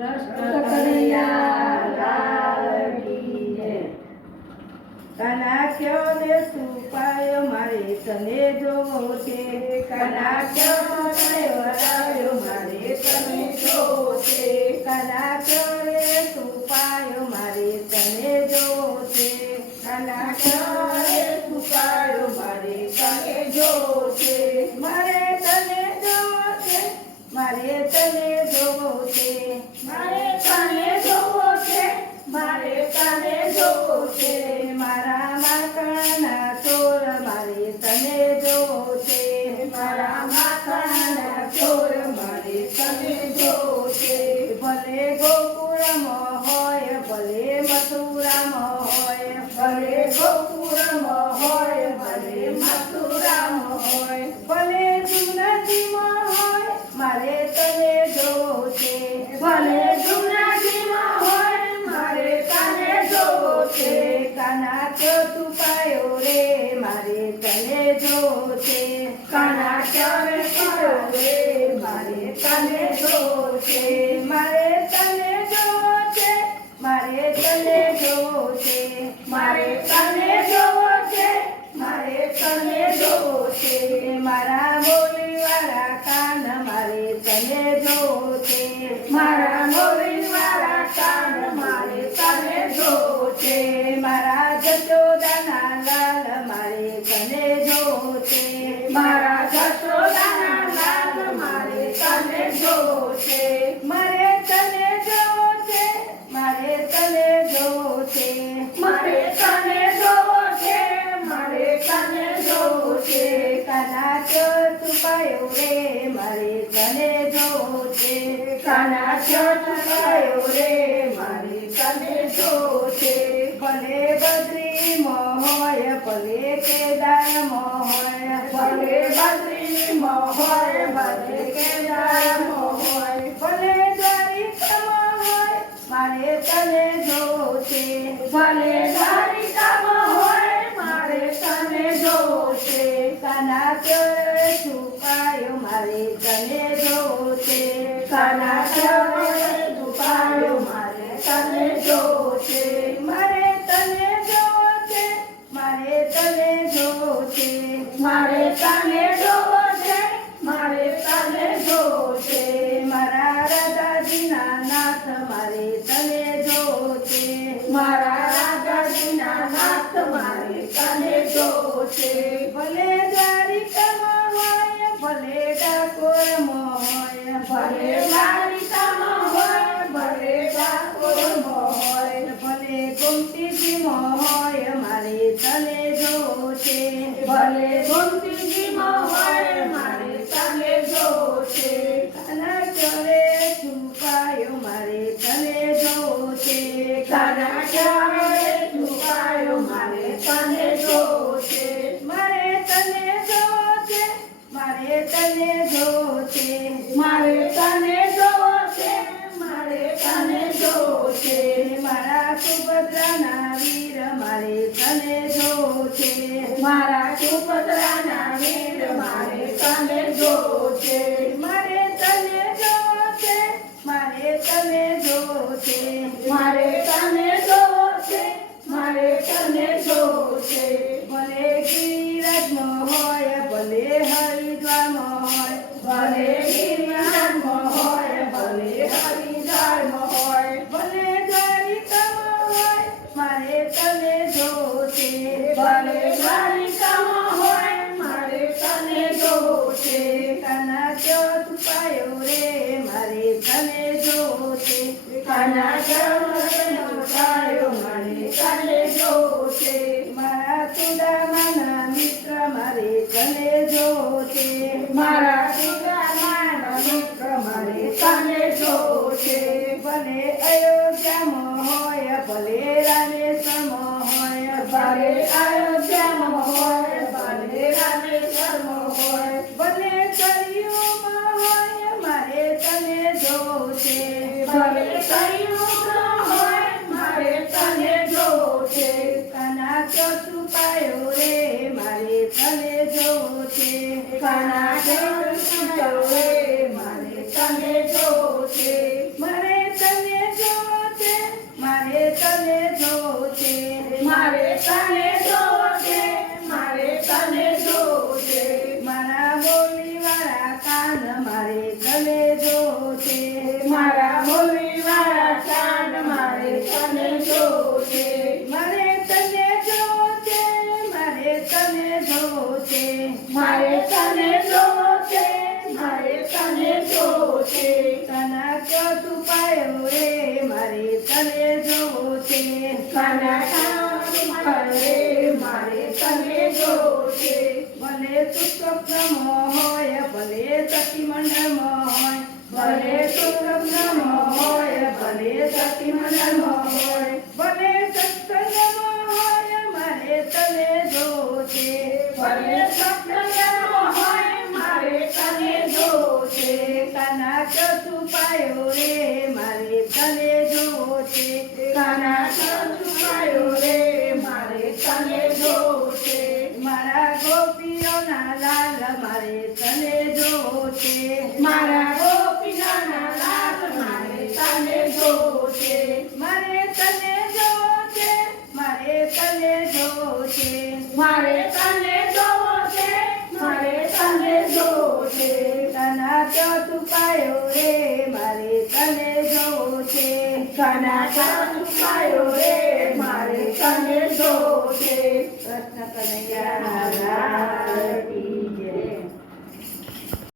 કૃષ્ણ કનૈયા લાલ કી જય। કનાક્યો ને સુપાયો મારે તને જોવો છે, કનાક્યો ને વરાયો મારે તને જોવો છે, કનાક્યો ને સુપાયો મારે તને જોવો છે, કનાક્યો ને સુપાયો મારે તને જોવો છે, મારે તને જોવો છે, મારે તને જોવો છે, મારે તને જોવો છે, મારે તને જોવો છે, મારા માખણના ચોર મારે તને જોવો છે, મારા માખણના ચોર મારે તને જોવો છે, ભલે ગોકુળમાં હોય ભલે મથુરામાં હોય, ભલે ગોકુળમાં હોય ભલે મથુરામાં હોય, ભલે જુનાજીમાં હોય મારે તને જોવો છે, ભલે જુનાજીમાં હોય મારે તને જોવો છે, કનાક્યો છુપાયો રે મારે તને જોવો છે, કનાક્યો છુપાયો રે મારે તને જોવો છે, મારે તને જોવો છે, મારે તને જોવો છે, મારે તને જોવો છે, મારે તને જોવો છે, મારા બોલીવાળા કાન મારે તને જોવો છે, મારા બોલીવાળા કાન મારે તને જોવો છે, મારા જશોદાના લાલ મારે તને જોવો છે, મારા જશોદાના લાલ મારે તને જોવો છે, મારે તને જોવો છે, મારે તને જોવો છે, મારે તને જોવો છે, મારે તને જોવો છે, કનાક્યો છુપાયો રે મારે તને જોવો છે, કનાક્યો છુપાયો રે મારે તને જોવો છે, ભલે બદ્રીમાં હોય ભલે કેદારમાં હોય, ભલે બદ્રીમાં હોય ભલે કેદારમાં હોય, ભલે દ્વારિકામાં હોય મારે તને જોવો છે, ભલે દ્વારિકામાં હોય મારે તને જોવો છે, કનાક્યો છુપાયો મારે તને જોવો છે, કનાક્યો છુપાયો મારે તને જોવો છે, મારે તને જોવો છે, મારે તને જોવો છે, મારે તને જોવો છે, મારે તને જોવો છે, મારા રાધાજીના નાથ મારે તને જોવો છે, મારા રાધાજીના નાથ મારે તને જોવો છે, ભલે દ્વારિકામાં હોય ભલે ડાકોરમાં હોય, ભલે દ્વારિકામાં હોય ભલે ડાકોરમાં હોય, ભલે ગોમતીજીમાં હોય મારે તને જોવો છે, ભલે ગોમતીજીમાં હોય મારે તને જોવો છે, કનાક્યો રે છુપાયો મારે તને જોવો છે, કનાક્યો રે છુપાયો મારે તને જોવો છે, મારે તને જોવો છે, મારે તને જોવો છે, મારે તને જોવો છે, મારે તને જોવો છે, મારા સુભદ્રાના વીર મારે તને જોવો છે, મારા સુભદ્રાના વીર મારે તને જોવો છે, મારે તને જોવો છે, મારે તને જોવો છે, મારે તને જોવો છે, મારે તને જોવો છે, ભલે ગિરિરાજમાં હોય ભલે હરિદ્વારમાં હોય, ભલે ગિરિરાજમાં હોય ભલે હરિદ્વારમાં હોય, ભલે દ્વારિકામાં હોય મારે તને જોવો છે, ભલે દ્વારિકામાં હોય મારે તને જોવો છે, કનાક્યો છુપાયો રે મારે તને જોવો છે, કનાક્યો છુપાયો મારે તને જોવો છે, મારા સુદામાના મિત્ર મારે તને જોવો છે, મારા સુદામાના મિત્ર મારે તને જોવો છે, ભલે અયોધ્યામાં હોય ભલે રામેશ્વરમાં હોય, ભલે અયોધ્યામાં હોય ભલે રામેશ્વરમાં હોય, ભલે સરયુમાં હોય મારે તને જોવો છે, ભલે સરયુમાં હોય મારે તને જોવો છે, કનાક્યો છુપાયો રે મારે તને જોવો છે, કનાક્યો છુપાયો રે મારે તને જોવો છે, મારે તને છુપાયો રે મારે તને જોવો છે કાના રે મારે તને જોવો છે ભલે તું સ્વપ્નમાં હોય ભલે સખી મંડળમાં હોય ભલે તું સ્વપ્નમાં હોય ભલે સખી મંડળમાં હોય ભલે સત્સંગમાં હોય મારે તને જોવો છે ભલે સત્સંગમાં હોય મારે તને જોવો છે કાના છુપાયો રે મારે તને જોવો છે કાના છુપાયો રે મારે તને જોવો છે મારા ગોપીઓના લાલ મારે તને જોવો છે મારા ગોપીનાના લાલ મારે તને જોવો છે મારે તને જોવો છે મારે તને જોવો છે મારે તને જોવો છે મારે તને જોવો છે કાના છુપાયો રે મારે તને જોવો છે કાના છુપાયો રે મારે તને જોવો છે કૃષ્ણ કનૈયા લાલ